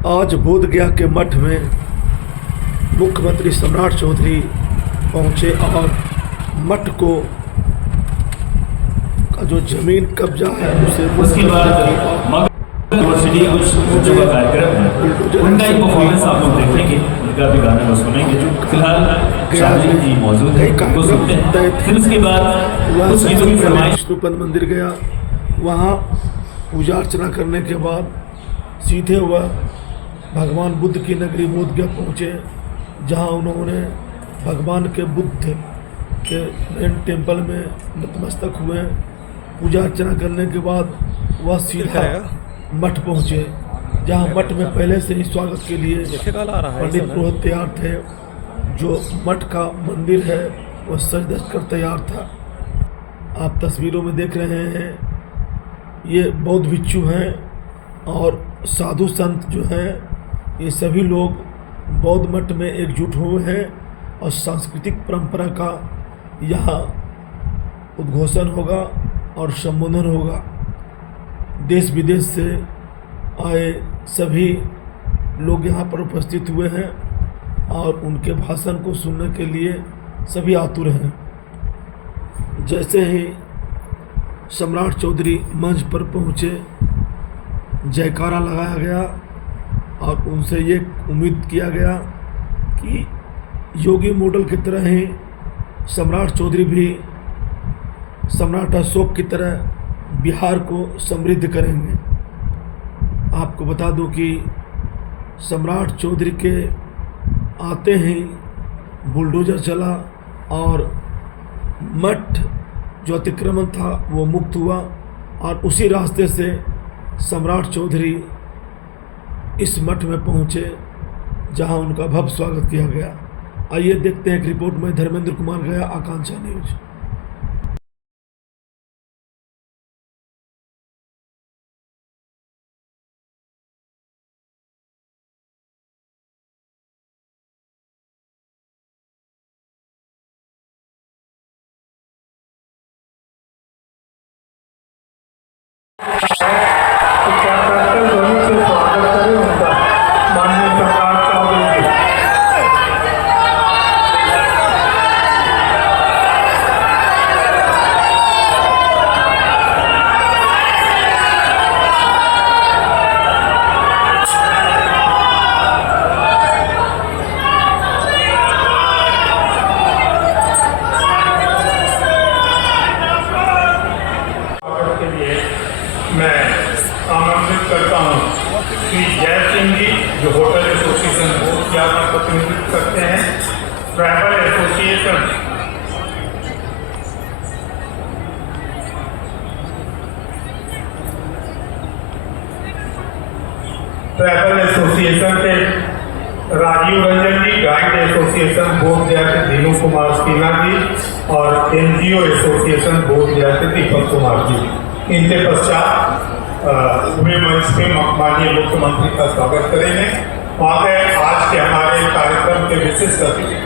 आज बोधगया के मठ में मुख्यमंत्री सम्राट चौधरी पहुंचे और मठ को का जो जमीन कब्जा है उसे उसके बाद यूनिवर्सिटी कुछ बच्चों का कार्यक्रम है, उनका एक परफॉर्मेंस आप लोग देखेंगे, उनका भी गाना वो सुनेंगे। फिलहाल शादी जी मौजूद है, उनको सुनते हैं। फिर उसके बाद कुछ गीतों की फरमाइश। विष्णुपद मंदिर गया, वहाँ पूजा अर्चना करने के बाद सीधे वह भगवान बुद्ध की नगरी बोधगया पहुँचे, जहाँ उन्होंने भगवान के बुद्ध के मेन टेम्पल में नतमस्तक हुए। पूजा अर्चना करने के बाद वह सीधा मठ पहुँचे, जहाँ मठ में पहले से ही स्वागत के लिए पंडित पुरोहित तैयार थे। जो मठ का मंदिर है वह सज धज कर तैयार था। आप तस्वीरों में देख रहे हैं, ये बौद्ध भिक्षु हैं और साधु संत जो हैं, ये सभी लोग बौद्ध मठ में एकजुट हुए हैं और सांस्कृतिक परंपरा का यहाँ उद्घोषण होगा और संबोधन होगा। देश विदेश से आए सभी लोग यहाँ पर उपस्थित हुए हैं और उनके भाषण को सुनने के लिए सभी आतुर हैं। जैसे ही सम्राट चौधरी मंच पर पहुँचे, जयकारा लगाया गया और उनसे ये उम्मीद किया गया कि योगी मॉडल की तरह ही सम्राट चौधरी भी सम्राट अशोक की तरह बिहार को समृद्ध करेंगे। आपको बता दूं कि सम्राट चौधरी के आते ही बुलडोजर चला और मठ जो अतिक्रमण था वो मुक्त हुआ और उसी रास्ते से सम्राट चौधरी इस मठ में पहुंचे, जहां उनका भव्य स्वागत किया गया। आइए देखते हैं एक रिपोर्ट में धर्मेंद्र कुमार गया, आकांक्षा न्यूज। मैं आमंत्रित करता हूं कि जय सिंह जी जो होटल एसोसिएशन बोर्ड का प्रतिनिधित्व करते हैं, ट्रैवल एसोसिएशन के राजीव रंजन जी, गाइड एसोसिएशन बोधगया के दीनू कुमार सिन्हा जी और एनजीओ एसोसिएशन बोधगया के दीपक कुमार जी। इनके पश्चात पूरे मंच पे माननीय मुख्यमंत्री का स्वागत करेंगे। वहाँ पे आज के हमारे कार्यक्रम के विशिष्ट अतिथि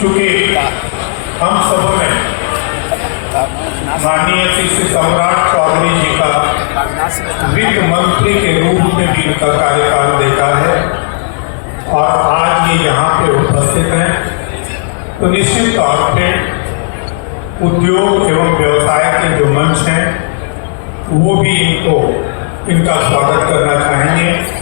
चूंकि हम सब ने माननीय श्री सम्राट चौधरी जी का वित्त मंत्री के रूप में भी उनका कार्यकाल देखा है और आज ये यहाँ पे उपस्थित हैं, तो निश्चित तौर पे उद्योग एवं व्यवसाय के जो मंच हैं वो भी इनका स्वागत करना चाहेंगे।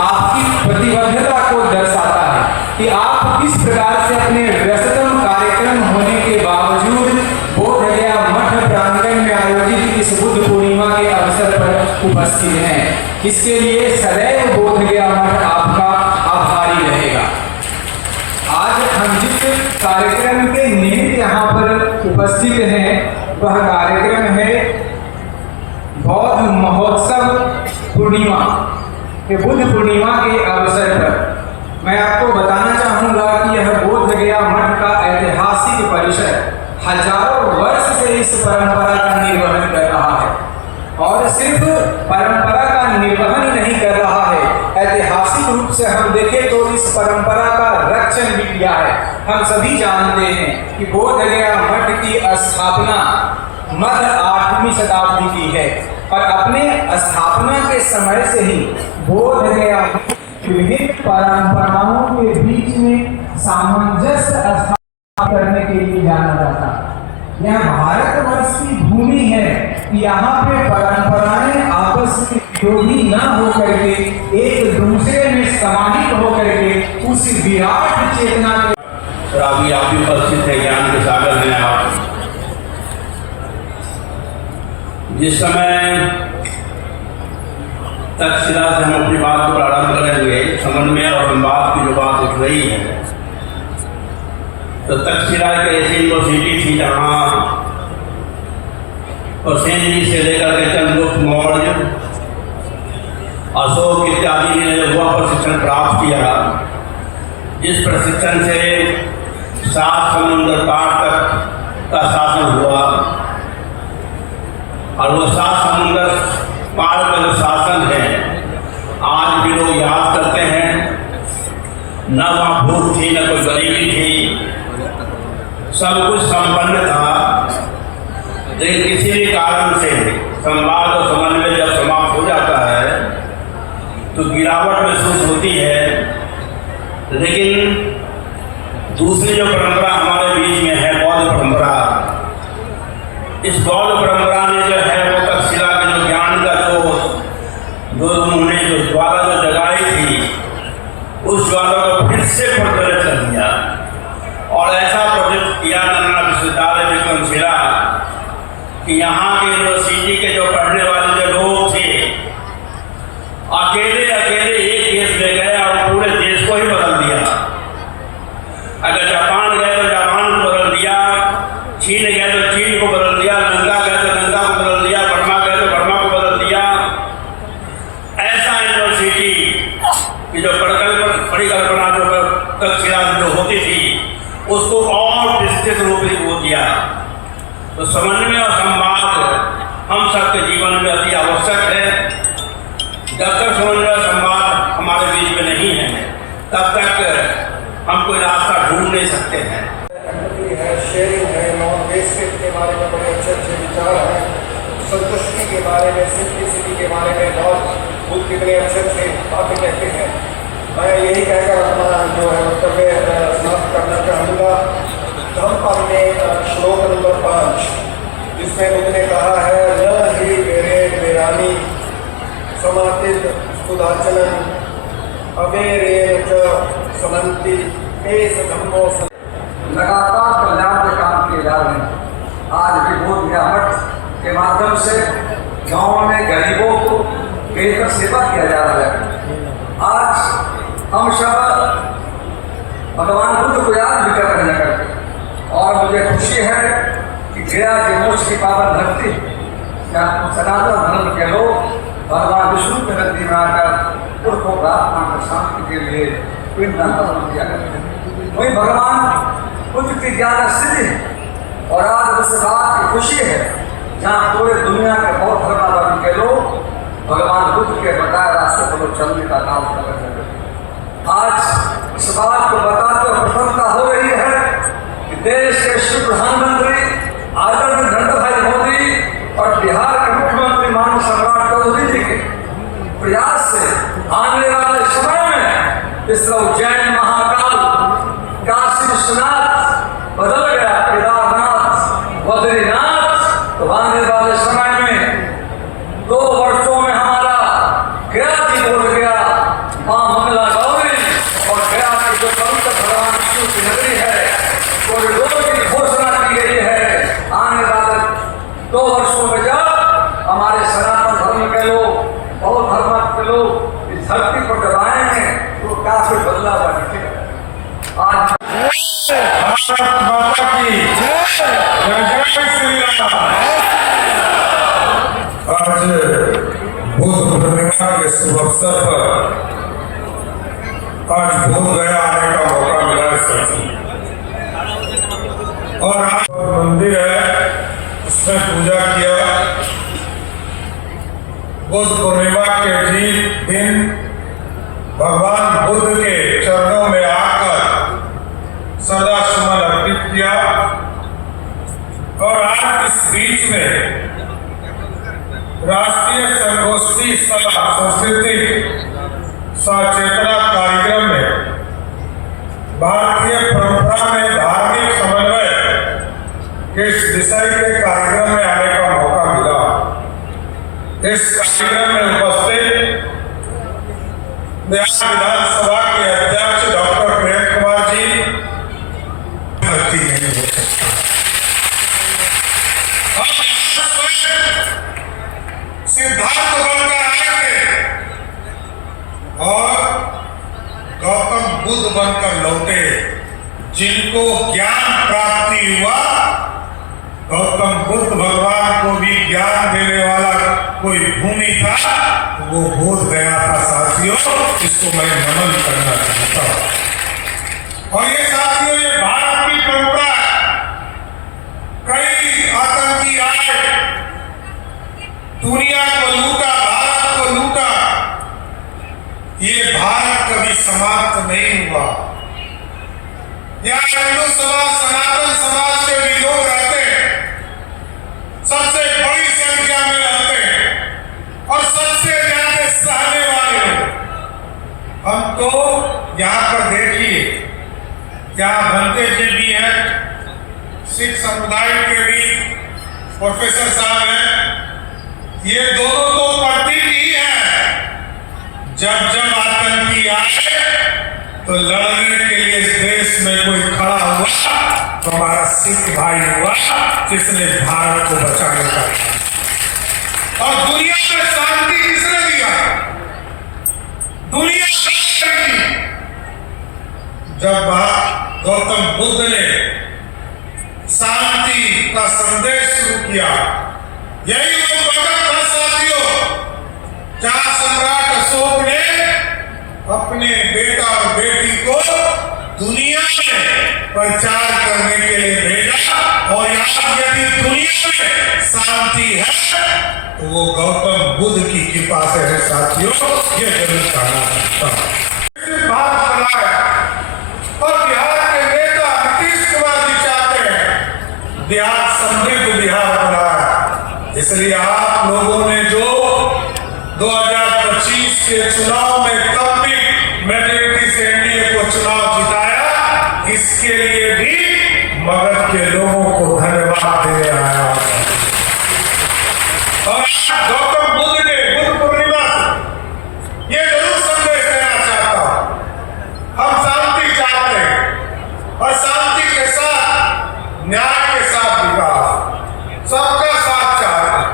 आपकी प्रतिबद्धता को दर्शाता है कि आप किस प्रकार से अपने व्यस्ततम कार्यक्रम होने के बावजूद बोधगया मठ प्रांगण में आयोजित इस बुद्ध पूर्णिमा के अवसर पर उपस्थित हैं। इसके लिए सदैव बोधगया मठ आपका आभारी रहेगा। आज हम जिस कार्यक्रम के निमित्त यहाँ पर उपस्थित हैं वह कार्यक्रम है बौद्ध महोत्सव पूर्णिमा के बुद्ध पूर्णिमा के अवसर पर। मैं आपको बताना चाहूँगा कि यह बोधगया मठ का ऐतिहासिक परिसर हजारों वर्ष से इस परंपरा का निर्वहन कर रहा है और सिर्फ परंपरा का निर्वहन ही नहीं कर रहा है, ऐतिहासिक रूप से हम देखें तो इस परंपरा का रक्षण भी किया है। हम सभी जानते हैं कि बोधगया मठ की स्थापना मध्य 8वीं शताब्दी की है और अपने स्थापना के समय से ही बोधगया विभिन्न परंपराओं के बीच में सामंजस्य स्थापित करने के लिए जाना जाता है। यह भारतवर्ष की भूमि है कि यहाँ पे परंपराएं आपस में विरोधी न होकर के एक दूसरे में समाहित होकर के उस विराट चेतना के अभी आप भी उपस्थित है, ज्ञान के सागर हैं आप। जिस समय तक्षशिला से हम अपनी बात को प्रारंभ करेंगे, समन्वय और संवाद की जो बात उठ रही है, तो तक्षशिला एक ऐसी यूनिवर्सिटी थी जहाँ सेन से लेकर के चंद्रगुप्त मौर्य, अशोक इत्यादि ने वह प्रशिक्षण प्राप्त किया जिस प्रशिक्षण से 7 समुद्र पार तक का शासन हुआ। और वो 7 समुद्र पार का जो शासन है आज भी लोग याद करते हैं। न वहाँ भूख थी, न कोई गरीबी थी, सब कुछ संपन्न था। लेकिन किसी भी कारण से संवाद और समन्वय जब समाप्त हो जाता है तो गिरावट महसूस होती है। लेकिन दूसरी जो परंपरा हमारे बीच में है, बौद्ध परंपरा, इस बौद्ध परंपरा ने जो है वो तक्षशिला के जो ज्ञान का जो उन्होंने जो ज्वाला जो जगाई थी, उस ज्वाला को फिर से प्रज्वलित कर दिया और ऐसा प्रोजेक्ट किया नालंदा विश्वविद्यालय विक्रमशिला कि यहाँ के यूनिवर्सिटी के जो पढ़ने वाले जो लोग थे अकेले एक देश ले गए और पूरे देश को ही बदल दिया। अगर जापान गए तो जापान को बदल दिया, चीन गए तो चीन को बदल दिया, लंका गए तो लंका को बदल दिया, बर्मा गए तो बर्मा को बदल दिया। ऐसा यूनिवर्सिटी की जो परिकल्पना जो तक्षशिला जो होती थी उसको और विस्तृत रूप में दिया। तो समन्वय और संवाद हम सबके जीवन में अति आवश्यक है। जब तक समन्वय और संवाद हमारे बीच में नहीं है तब तक हम कोई रास्ता ढूंढ नहीं सकते हैं। शेयरिंग है, नॉन वेस्टेज के बारे में बड़े अच्छे विचार हैं, संतुष्टि के बारे में, सिंप्लिसिटी के बारे में बहुत बुद्ध कितने अच्छे बातें कहते हैं। मैं यही कहकर अपना जो है वक्तव्य समाप्त करना चाहूँगा। धम्मपद में श्लोक नंबर 5 जिसमें बुद्ध ने कहा है, न ही मेरे मेरानी समातित सुदाचनन अवेरेण च समन्ति एष धम्मो। लगातार कल्याण के काम किए जा रहे हैं। आज भी बोधगया मठ के माध्यम से गाँव में गरीबों को बेहतर सेवा किया जा रहा है। आज हम सब भगवान बुद्ध को याद भी कर रहे हैं और मुझे खुशी है कि गया के मोक्ष की पावन धरती सनातन धर्म के लोग भगवान विष्णु के नगरी में आकर उनको प्रार्थना और शांति के लिए पिंडदान किया करते हैं। वही भगवान बुद्ध की ज्ञान स्थिति है और आज उस बात की खुशी है जहाँ पूरे दुनिया के बौद्ध धर्मावलंबी के लोग भगवान बुद्ध के बताए रास्ते पर चलने का काम कर रहे हैं। आज इस बात को बताते हुए प्रसन्नता हो रही है कि देश के श्री प्रधानमंत्री आदरणीय नरेंद्र भाई मोदी और बिहार के मुख्यमंत्री माननीय सम्राट चौधरी जी के प्रयास से आने वाले समय में इस उज्जैन महाकाल, काशी विश्वनाथ बदल गया केदारनाथ, बद्रीनाथ, तो आने वाले समय में 2 वर्षों में हमारा गया जी बोध गया से बदला हुआ दिखेगा। आज भारत माता की जय, जय श्री राम। आज बुद्ध पूर्णिमा के शुभ अवसर पर आज बोध गया आने का मौका मिला है साथी। और आज मंदिर है, उसमें पूजा किया। बुद्ध पूर्णिमा के दिन भगवान बुद्ध के चरणों में आकर सदा सुमन अर्पित किया। और आज इस बीच में राष्ट्रीय संगोष्ठी सभा सांस्कृतिक सचेतना कार्यक्रम में भारतीय परंपरा में धार्मिक समन्वय के इस विषय के कार्यक्रम में आने का मौका मिला। इस कार्यक्रम में उपस्थित बिहार विधानसभा के अध्यक्ष डॉक्टर प्रेम कुमार जी सिद्धार्थ बनकर आए थे और गौतम बुद्ध बनकर लौटे। जिनको ज्ञान प्राप्ति हुआ, गौतम बुद्ध भगवान को भी ज्ञान देने वाला कोई भूमि था, वो बोध गया था साथियों। इसको मैं नमन करना चाहता हूं। और ये साथियों, ये भारत की परंपरा है। कई आतंकी आए, दुनिया को लूटा, भारत को लूटा। ये भारत कभी समाप्त नहीं हुआ। यहाँ हिंदू समाज, सनातन समाज के भी लोग रहते हैं, सबसे बड़ी संख्या में रहते हैं और सबसे ज्यादा सहने वाले लोग। हम तो यहाँ पर देखिए, यहाँ भंते जी भी हैं, सिख समुदाय के भी प्रोफेसर साहब हैं। ये दोनों तो प्रतीक ही हैं। जब जब आतंकी आए तो लड़ने के लिए इस देश में कोई खड़ा हुआ तो हमारा सिख भाई हुआ, जिसने भारत को बचाने का। और दुनिया में शांति किसने दिया? दुनिया की। जब गौतम बुद्ध ने शांति का संदेश शुरू किया, यही वो वक्त था साथियों, जहां सम्राट अशोक ने अपने बेटा और बेटी को दुनिया में प्रचार करने के लिए भेजा। और यहाँ यदि दुनिया में शांति है तो वो गौतम बुद्ध की कृपा से है साथियों। ये जरूर कहना चाहता हूँ। भारत बनाया और बिहार के नेता नीतीश कुमार जी चाहते हैं बिहार समृद्ध बिहार बनाया। इसलिए आप लोगों ने जो 2025 के चुनाव में तब भी मेजोरिटी से एनडीए को चुनाव जिताया, इसके लिए भी मगध के लोगों को धन्यवाद दे आया। और गौतम बुद्ध ने बुद्ध पूर्णिमा ये जरूर संदेश देना चाहता हूं, हम शांति चाहते हैं और शांति के साथ न्याय के साथ विकास, सबका साथ चाहते हैं,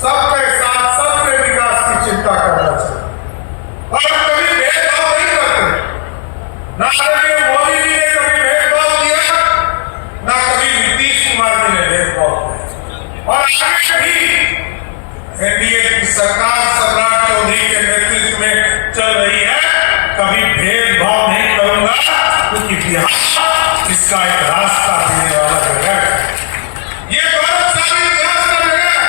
सबके साथ सबके विकास की चिंता करना चाहिए। और कभी भेदभाव नहीं करते। ना कभी मोदी जी ने कभी भेदभाव किया, ना कभी नीतीश कुमार जी ने भेदभाव किया। और आगे भी एनडीए की सरकार सम्राट चौधरी के नेतृत्व में चल रही है, कभी भेदभाव नहीं करूंगा, क्योंकि बिहार इसका एक रास्ता देने वाला जगह है। ये गौरवशाली इतिहास का जगह है।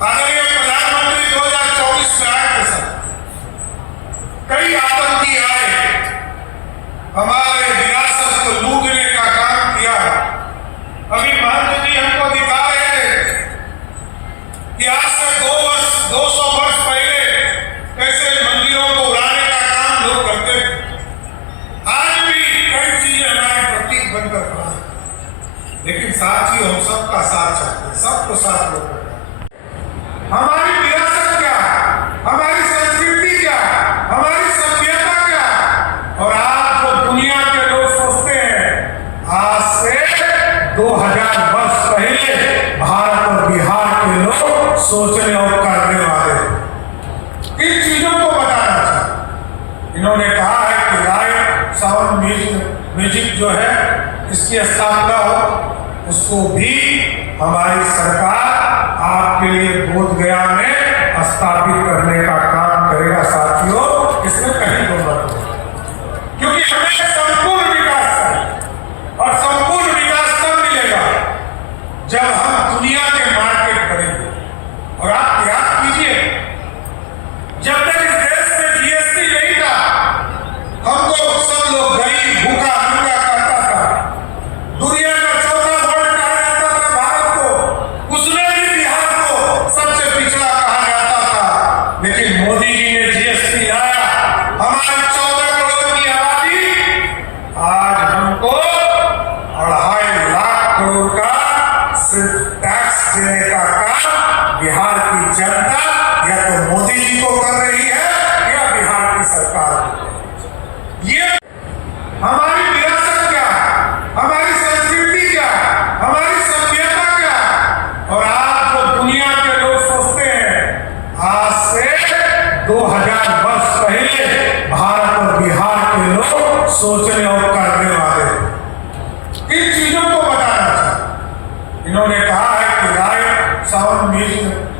आदरणीय प्रधानमंत्री 2024 में आए थे सर, कई आतंकी आए, हमारे विरासत को लूटने का काम किया। अभी महंत जी हमको दिखा रहे थे कि आज से 200 वर्ष पहले कैसे मंदिरों को उड़ाने का काम लोग करते थे। आज भी कई चीजें हमारे प्रतीक बनकर खड़ा है। लेकिन साथियों, हम सबका साथ चाहते हैं, सबको साथ लोग। हमारी विरासत क्या है, हमारी संस्कृति क्या है, हमारी सभ्यता क्या है। और आज जो दुनिया के इन्होंने कहा है कि लाइव साउंड म्यूजिक जो है इसकी स्थापना हो, उसको भी हमारी सरकार आपके लिए बोध गया में स्थापित करने का काम करेगा साथियों, इसमें कहीं दो मत नहीं। क्योंकि हमें संपूर्ण विकास है और संपूर्ण विकास तब मिलेगा जब हम दुनिया के मार्केट करेंगे। और आप याद कीजिए, जब तक इस देश में जीएसटी नहीं था, हमको सब लोग गरीब भूखा नंगा कहता था, दुनिया का चौथा वर्ल्ड कहा जाता था भारत को, उसमें भी बिहार को सबसे पिछड़ा कहा जाता था। लेकिन मोदी जी ने जीएसटी लाया, हमारी 14 करोड़ की आबादी, आज हमको 2.5 लाख करोड़ का सिर्फ टैक्स देने का काम बिहार की जनता या तो मोदी जी को कर रही है या बिहार की सरकार। ये हमारी विरासत क्या है, हमारी संस्कृति क्या है, हमारी सभ्यता क्या है। और आज जो दुनिया के लोग सोचते हैं, आज से 2000 वर्ष पहले भारत और बिहार के लोग सोचने और करने वाले इन चीजों को बताना चाहिए। इन्होंने कहा है कि लाइव साउंड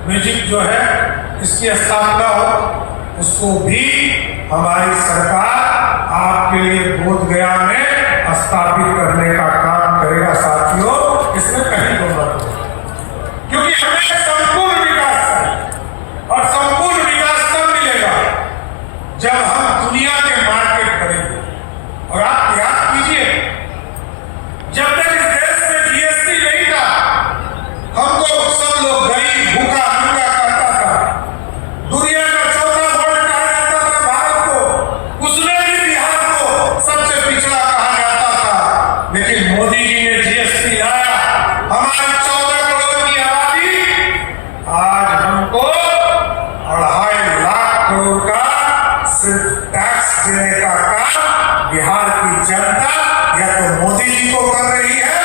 म्यूजिक जो है इसकी स्थापना हो, उसको भी हमारी सरकार आपके लिए बोध गया में स्थापित करने का काम करेगा साथियों, इसमें कहीं दो मत नहीं। क्योंकि हमें संपूर्ण विकास है और संपूर्ण विकास तब मिलेगा जब हम दुनिया के मार्केट करेंगे। और आप याद कीजिए, जब तक इस देश में जीएसटी नहीं था, हमको सब लोग गरीब भूखा नंगा कहता था, दुनिया का चौथा वर्ल्ड कहा जाता था भारत को, उसमें भी बिहार को सबसे पिछड़ा कहा जाता था। लेकिन मोदी जी ने जीएसटी लाया, हमारी 14 करोड़ की आबादी, आज हमको 2.5 लाख करोड़ का सिर्फ टैक्स देने का काम बिहार की जनता या तो मोदी जी को कर रही है